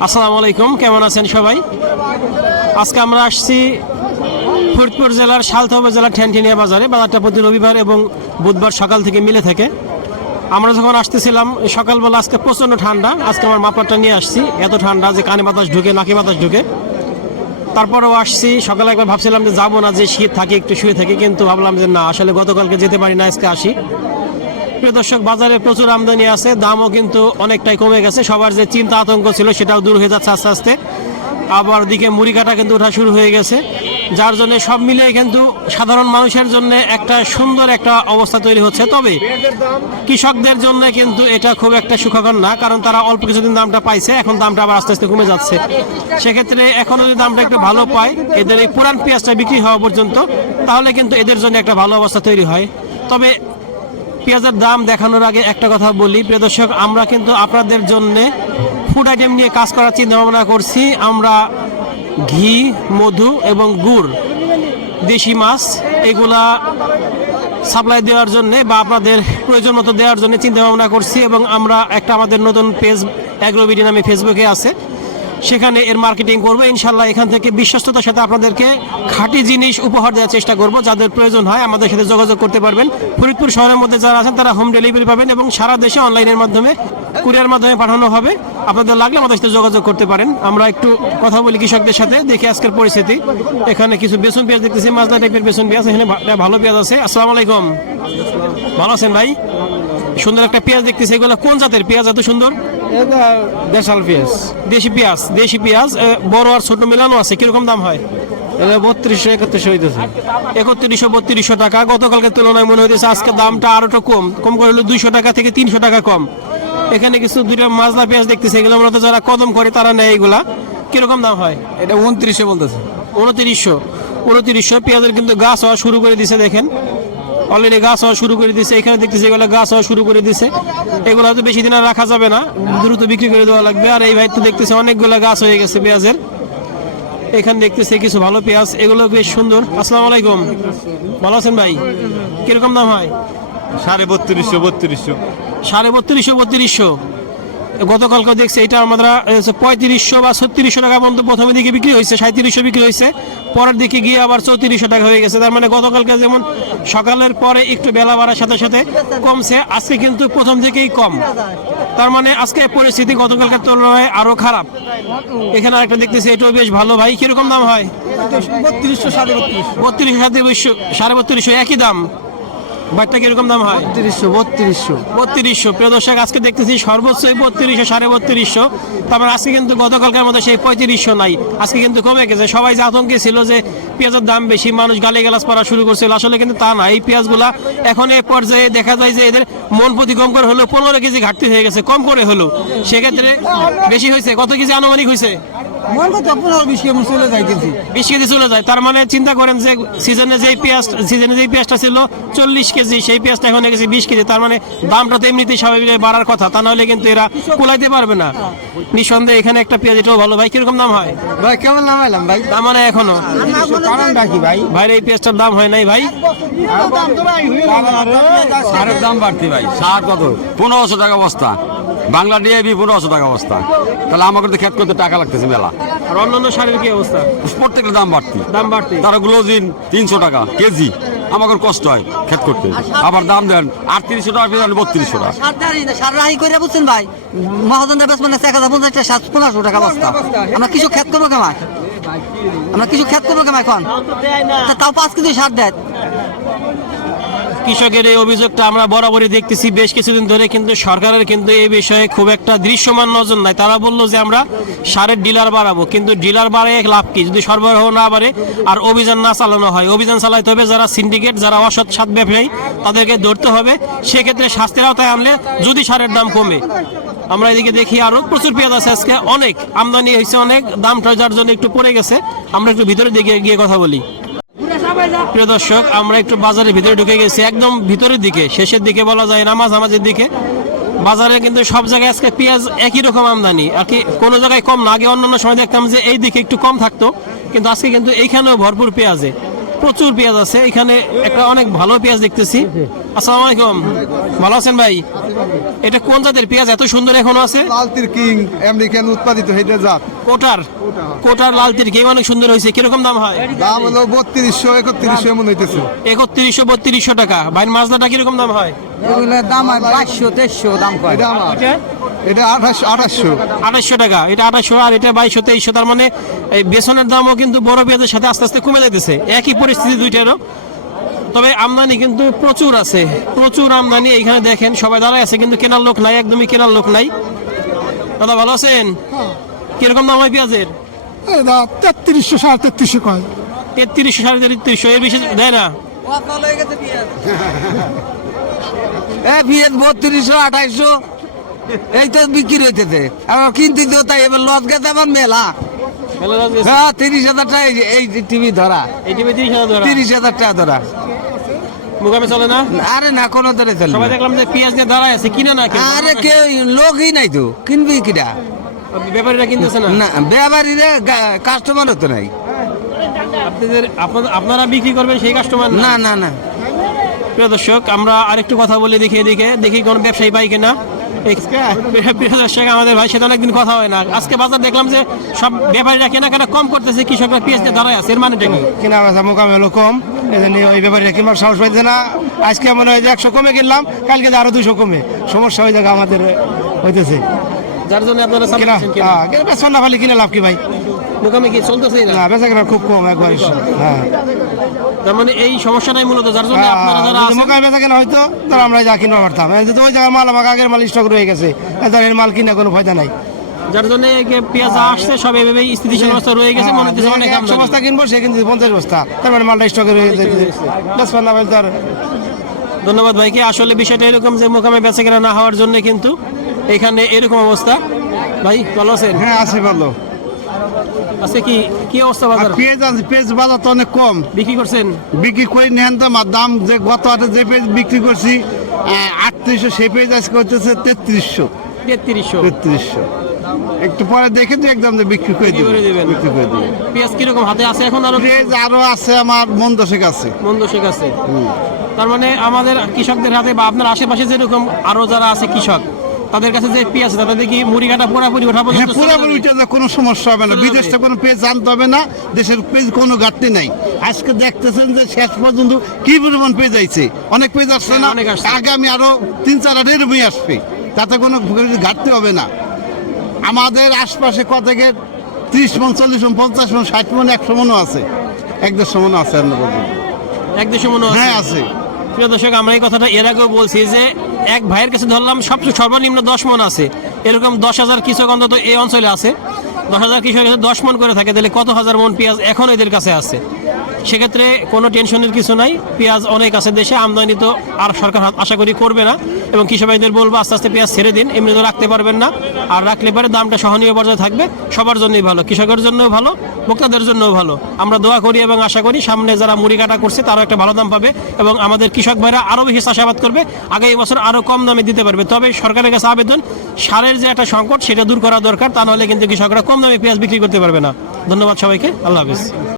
আসসালামু আলাইকুম, কেমন আছেন সবাই? আজকে আমরা আসছি ফরিদপুর জেলার সালথা উপজেলার ঠ্যানঠেনিয়া বাজারে, বাজারটা প্রতি রবিবার এবং বুধবার সকাল থেকে মিলে থাকে। আমরা যখন আসতেছিলাম, সকালবেলা আজকে প্রচণ্ড ঠান্ডা, আজকে আমার মাপলারটা নিয়ে আসছি। এত ঠান্ডা যে কানে বাতাস ঢুকে, নাকি বাতাস ঢুকে। তারপরেও আসছি, সকালে একবার ভাবছিলাম যে যাব না, যে শীত থাকে, একটু শুয়ে থাকি, কিন্তু ভাবলাম যে না, আসলে গতকালকে যেতে পারি না, আজকে আসি। প্রিয় দর্শক, বাজারে প্রচুর আমদানি আছে, দামও কিন্তু অনেকটাই কমে গেছে। সবার যে চিন্তা আতঙ্ক ছিল সেটাও দূর হয়ে যাচ্ছে আস্তে আস্তে। আবার দিকে মুড়ি কাটা কিন্তু ওঠা শুরু হয়ে গেছে। যার জন্য সব মিলিয়ে কিন্তু সাধারণ মানুষের জন্য একটা সুন্দর একটা অবস্থা তৈরি হচ্ছে। তবে কৃষকদের জন্য কিন্তু এটা খুব একটা সুখকর না, কারণ তারা অল্প কিছুদিন দামটা পাইছে, এখন দামটা আবার আস্তে আস্তে কমে যাচ্ছে। সেক্ষেত্রে এখন যদি দামটা একটু ভালো পায়, এদের এই পুরান পেঁয়াজটা বিক্রি হওয়া পর্যন্ত, তাহলে কিন্তু এদের জন্য একটা ভালো অবস্থা তৈরি হয়। তবে পেঁয়াজের দাম দেখানোর আগে একটা কথা বলি। প্রিয় দর্শক, আমরা কিন্তু আপনাদের জন্য ফুড আইটেম নিয়ে কাজ করার চিন্তা ভাবনা করছি। আমরা ঘি, মধু এবং গুড়, দেশি মাছ, এগুলা সাপ্লাই দেওয়ার জন্য বা আপনাদের প্রয়োজন মতো দেওয়ার জন্য চিন্তা ভাবনা করছি এবং আমরা একটা আমাদের নতুন পেজ অ্যাগ্রোবিডি নামে ফেসবুকে আছে। সেখানে এর মার্কেটিং করব। ইনশাল্লাহ এখান থেকে বিশ্বস্ততার সাথে আপনাদেরকে খাঁটি জিনিস উপহার দেওয়ার চেষ্টা করব। যাদের প্রয়োজন হয় আমাদের সাথে যোগাযোগ করতে পারবেন। ফরিদপুর শহরের মধ্যে যারা আছেন, তারা হোম ডেলিভারি পাবেন এবং সারা দেশে অনলাইনের মাধ্যমে কুরিয়ার মাধ্যমে পাঠানো হবে। আপনাদের লাগলে আমাদের সাথে যোগাযোগ করতে পারেন। আমরা একটু কথা বলি কৃষকদের সাথে, দেখি আজকের পরিস্থিতি। এখানে কিছু বেসন পেঁয়াজ দেখতেছি, মাজদা টাইপের বেসন পেঁয়াজ, এখানে ভালো পেঁয়াজ আছে। আসসালামু আলাইকুম। ভালো আছেন ভাই? সুন্দর একটা পেঁয়াজ দেখতেছি। এগুলো কোন জাতের পেঁয়াজ এত সুন্দর? দেশাল পেঁয়াজ। দেশি পেঁয়াজ দেশি পেঁয়াজ বড় আর ছোট মেলানো আছে কীরকম দাম হয়? বত্রিশশো একত্রিশশো হইতেছে। একত্রিশশো বত্রিশশো টাকা। গতকালকের তুলনায় মনে হইতেছে আজকে দামটা আরও কম। কম করে হলো দুইশো টাকা থেকে তিনশো টাকা কম। এখানে কিছু দুইটা মাজলা পেঁয়াজ দেখতেছে এগুলো মূলত যারা কদম করে তারা নেয় এগুলা। কীরকম দাম হয়? এটা উনত্রিশশো বলতেছে। উনত্রিশশো। উনত্রিশশো পেঁয়াজের কিন্তু গাছ হওয়া শুরু করে দিছে দেখেন। অলরেডি গাছ হওয়া শুরু করে দিছে এখানে দেখতেছি এগুলো গাছ হওয়া শুরু করে দিছে। এগুলো হয়তো বেশি দিন আর রাখা যাবে না দ্রুত বিক্রি করে দেওয়া লাগবে। আর এই ভাই তো দেখতেছি অনেকগুলো গাছ হয়ে গেছে পেঁয়াজের। এখানে দেখতেছে কিছু ভালো পেঁয়াজ এগুলো বেশ সুন্দর। আসসালামু আলাইকুম। ভালো আছেন ভাই? কীরকম দাম হয়? সাড়ে বত্রিশশো বত্রিশশো। সাড়ে বত্রিশশো বত্রিশশো। গতকালকে দেখছি এটা আমরা পঁয়ত্রিশশো বা ছত্রিশশো টাকা পর্যন্ত প্রথমে দিকে বিক্রি হয়েছে সাঁত্রিশশো বিক্রি হয়েছে। পরের দিকে গিয়ে আবার চৌত্রিশশো টাকা হয়ে গেছে। তার মানে গতকালকে যেমন সকালের পরে একটু বেলা বাড়ার সাথে সাথে কমছে আজকে কিন্তু প্রথম থেকেই কম। তার মানে আজকে পরিস্থিতি গতকালকার তুলনায় আরও খারাপ। এখানে আরেকটা দেখতেছি এটাও বেশ ভালো। ভাই কীরকম দাম হয়? বত্রিশশো সাড়ে বত্রিশশো। বত্রিশশো সাড়ে বত্রিশশো একই দাম। কীরকম দাম হয়? বত্রিশশো বত্রিশশো। বত্রিশশো। প্রিয় দর্শক আজকে দেখতেছি সর্বোচ্চ বত্রিশশো সাড়ে বত্রিশশো। তারপর আজকে কিন্তু গতকালকার মধ্যে সেই পঁয়ত্রিশশো নাই। আজকে কিন্তু কমে গেছে। সবাই যে আতঙ্কে ছিল যে পেঁয়াজের দাম বেশি মানুষ গালি গালাস পড়া শুরু করছিল আসলে কিন্তু তা না। এই পেঁয়াজগুলা এখন এ পর্যায়ে দেখা যায় যে এদের মন প্রতি কম করে হলো পনেরো কেজি ঘাটতি হয়ে গেছে কম করে হলো সেক্ষেত্রে বেশি হয়েছে। কত কেজি আনুমানিক হয়েছে? বিশ কেজি চলে যায় তার মানে চিন্তা করেন যে সিজনে যেই পেঁয়াজ সিজনে যে পেঁয়াজটা ছিল চল্লিশ কেজি সেই পেঁয়াজটা এখন গেছে বিশ কেজি। তার মানে দামটা তো এমনিতেই স্বাভাবিক বাড়ার কথা তা নাহলে কিন্তু এরা কুলাইতে পারবে না। নিঃসন্দেহে এখানে একটা পেঁয়াজ এটাও ভালো। ভাই কীরকম দাম হয়? ভাই কেমন নামাইলাম ভাই? দাম মানে এখনও? ভাই? ভাইয়ের এই পেঁয়াজটার দাম হয় নাই ভাই? সারের দাম বাড়তি ভাই সার কত? পনেরোশো টাকা বস্তা। বাংলা ডিআইবি পনেরোশো টাকা বস্তা। তাহলে আমাকে তো খেত করতে টাকা লাগতেছে মেলা। আর অন্যান্য সারের কি অবস্থা? প্রত্যেকটা দাম বাড়তি। দাম বাড়তে। তারা গ্লোজিন তিনশো টাকা কেজি। আমাকে কষ্ট হয় খেত করতে। আবার দাম দেন, আটত্রিশশো টাকা বত্রিশশো টাকা। সার রাহি করে বুঝছেন ভাই? মহাজনরা বেশ মানে এক হাজার পঞ্চাশ টাকা পনেরোশো টাকা বস্তা। আমরা কিছু খেত করব কেমন? আমরা কিছু খেত করব কেমন এখন? তাও পাঁচ কেজি সার দেয় কৃষকের এই অভিযোগটা আমরা বরাবরই দেখতেছি বেশ কিছুদিন ধরে, কিন্তু সরকারের কিন্তু এই বিষয়ে খুব একটা দৃশ্যমান নজর নাই। তারা বলল যে আমরা সারের ডিলার বাড়াবো, কিন্তু ডিলার বাড়ায় লাভ কি? যদি সরবরাহ না বাড়ে আর অভিযান না চালানো হয়, অভিযান চালাইতে হবে যারা সিন্ডিকেট, যারা অসৎ সাত ব্যবসায়ী, তাদেরকে ধরতে হবে। সেক্ষেত্রে শাস্তির আওতায় আনলে যদি সারের দাম কমে। আমরা এদিকে দেখি আরও প্রচুর পেঁয়াজ আছে আজকে, অনেক। আমদানি হয়েছে অনেক দামটা যার জন্য একটু পড়ে গেছে। আমরা একটু ভিতরে দিকে গিয়ে কথা বলি। প্রিয় দর্শক, আমরা একটু বাজারের ভিতরে ঢুকে গেছি। একদম ভিতরের দিকে, শেষের দিকে বলা যায় নামাজ আমাজের দিকে। বাজারে কিন্তু সব জায়গায় আজকে পেঁয়াজ একই রকম আমদানি। আর কি কোনো জায়গায় কম না, আগে অন্যান্য সময় দেখতাম যে এই দিকে একটু কম থাকতো, কিন্তু আজকে কিন্তু এইখানেও ভরপুর পেঁয়াজে। প্রচুর পেঁয়াজ আছে। এখানে একটা অনেক ভালো পেঁয়াজ দেখতেছি। আসসালামু আলাইকুম। ভালো আছেন ভাই? এটা কোন জাতের পেঁয়াজ? এত সুন্দর এখনও আছে? লালতির কিং আমেরিকান উৎপাদিত হেঁটে জাত। কোটার। কোটার লাল তির গেম অনেক সুন্দর হয়েছে। কীরকম দাম হয়? দাম হলো বত্রিশশো একত্রিশশো এমন হইতেছে। একত্রিশশো বত্রিশশো টাকা। ভাই মাজদাটা কীরকম দাম হয়? এগুলোর দাম হয় বাইশশো তেইশশো দাম কয়? এটা আঠাশশো আঠাশশো। আঠাশশো টাকা। এটা আঠাশশো আর এটা বাইশশো তেইশশো তার মানে এই বেসনের দামও কিন্তু বড় পেঁয়াজের সাথে আস্তে আস্তে কমে যাইতেছে। একই পরিস্থিতি দুইটারও। তবে আমদানি কিন্তু প্রচুর আছে। প্রচুর আমদানি। এইখানে দেখেন সবাই দাঁড়ায় আছে কিন্তু কেনার লোক নাই একদমই কেনার লোক নাই। দাদা ভালো আছেন? কীরকম দাম হয় পেঁয়াজের? তেত্রিশশো সাড়ে তেত্রিশশো কয়। তেত্রিশশো সাড়ে তেত্রিশশো এর বেশি দেয় না। এ পিএস বত্রিশশো আঠাইশশো এই তো বিক্রি হইতেছে। আর কিনতে তাই এবার লস গেছে মেলা। হ্যাঁ তিরিশ হাজার টাকা এই টিভি ধরা। এই টিভি তিরিশ হাজার। টাকা ধরা। মুগামে চলে না? আরে না কোনো ধরে সবাই দেখলাম যে পেঁয়াজ নিয়ে দাঁড়ায় আছে কিনে না। আরে লোকই নাই তো। কিনবি কিটা ব্যাপারীরা কিনতেছে না? না ব্যাপারী রে কাস্টমারও তো নাই। আপনাদের আপনারা বিক্রি করবেন সেই কাস্টমার না? না না প্রিয় দর্শক আমরা আরেকটু কথা বলে দেখি এদিকে। দেখি কোন ব্যবসায়ী পাই কিনা। আমাদের ভাই অনেকদিন কথা হয় না। আজকে বাজার দেখলাম যে সব ব্যাপারীরা কেনাকাটা কম করতেছে, কৃষকরা দাঁড়ায় আছে কি? কেনা ওই সাহস পাইছে না। আজকে মনে হয় যে একশো কমে কিনলাম, কালকে আরও দুশো কমে। সমস্যা হয়ে যাবে আমাদের হইতেছে। যার জন্য আপনারা দিচ্ছেন কেনা। হ্যাঁ কিনা লাভ কি ভাই? মোকামে কি চলতেছে না? বেচা কিনা খুব কম একবার হ্যাঁ। তার মানে এই সমস্যাটাই মূলত যার জন্য আপনারা যারা মোকামে বেচা কেনা হয়তো আমরা যা পারতাম। ওই জায়গায় মাল আমাকে আগের মাল স্টক রয়ে গেছে মাল কিনা কোনো ফায়দা নাই। যার জন্য পেঁয়াজ আসছে সব এভাবেই স্থিতিশীল অবস্থা রয়ে গেছে মনে হচ্ছে অনেক হ্যাঁ, একশো বস্তা কিনবো সে কিন্তু পঞ্চাশ বস্তা। তার মানে মালটা স্টকে রয়ে গেছে। ধন্যবাদ ভাইকে। আসলে বিষয়টা এরকম যে মোকামে বেচা কেনা না হওয়ার জন্য কিন্তু এখানে এরকম অবস্থা। ভাই ভালো আছেন? হ্যাঁ আছে ভালো। আজকে কি কি অবস্থা বাজার? পেঁয়াজ আছে পেঁয়াজ বাজার তো অনেক কম। বিক্রি করছেন? বিক্রি করে নেন তো আমার দাম যে গত হাটে যে পেঁয়াজ বিক্রি করছি আটত্রিশশো সেই পেঁয়াজ আজকে হচ্ছে তেত্রিশশো। তেত্রিশশো। তেত্রিশশো। একটু পরে দেখে তো একদম বিক্রি করে দিবেন। বিক্রি করে দিবেন। পেঁয়াজ কীরকম হাতে আছে এখন আরও? পেঁয়াজ আরও আছে আমার মন দশেক আছে। মন্দ শেখ আছে। তার মানে আমাদের কৃষকদের হাতে বা আপনার আশেপাশে যেরকম আরও যারা আছে কৃষক তাদের কাছে যে পেঁয়াজ তাদের দেখি মুড়ি কাটা পুরাপুরি ওঠা হ্যাঁ পুরোপুরি উঠে কোনো সমস্যা হবে না। বিদেশ থেকে কোনো পেঁয়াজ আনতে হবে না দেশের পেঁয়াজ কোনো ঘাটতি নাই। আজকে দেখতেছেন যে শেষ পর্যন্ত কি পরিমাণ পেঁয়াজ আইছে? অনেক পেঁয়াজ আসছে না হ্যাঁ। আগামী আরও তিন চার হাটের এরমই আসবে। তাতে কোনো ঘাটতি হবে না। আমাদের আশপাশে কত থেকে ত্রিশ মন চল্লিশ মন পঞ্চাশ মন ষাট মন একশো মনও আছে। এক দেড়শো মনও আছে পর্যন্ত। এক দেশে মনে হয় হ্যাঁ আছে। প্রিয় দর্শক, আমরা এই কথাটা এর আগেও বলছি যে এক ভাইয়ের কাছে ধরলাম সবচেয়ে সর্বনিম্ন দশ মন আছে। এরকম দশ হাজার কৃষক অন্তত এই অঞ্চলে আছে। দশ হাজার কৃষকের কাছে দশ মন করে থাকে, তাহলে কত হাজার মন পেঁয়াজ এখন এদের কাছে আছে? সেক্ষেত্রে কোনো টেনশনের কিছু নাই। পেঁয়াজ অনেক আছে দেশে, আমদানি তো আর সরকার আশা করি করবে না। এবং কৃষক ভাইদের বলব, আস্তে আস্তে পেঁয়াজ ছেড়ে দিন এমনি তো রাখতে পারবেন না। আর রাখলে পরে দামটা সহনীয় পর্যায়ে থাকবে, সবার জন্যই ভালো, কৃষকের জন্যও ভালো ভোক্তাদের জন্যও ভালো। আমরা দোয়া করি এবং আশা করি সামনে যারা মুড়ি কাটা করছে, তারাও একটা ভালো দাম পাবে এবং আমাদের কৃষক ভাইরা আরও বেশি চাষাবাদ করবে, আগামী বছর আরও কম দামে দিতে পারবে। তবে সরকারের কাছে আবেদন, সারের যে একটা সংকট, সেটা দূর করা দরকার, তা নাহলে কিন্তু কৃষকরা কম দামে পেঁয়াজ বিক্রি করতে পারবে না। ধন্যবাদ সবাইকে, আল্লাহ হাফিজ।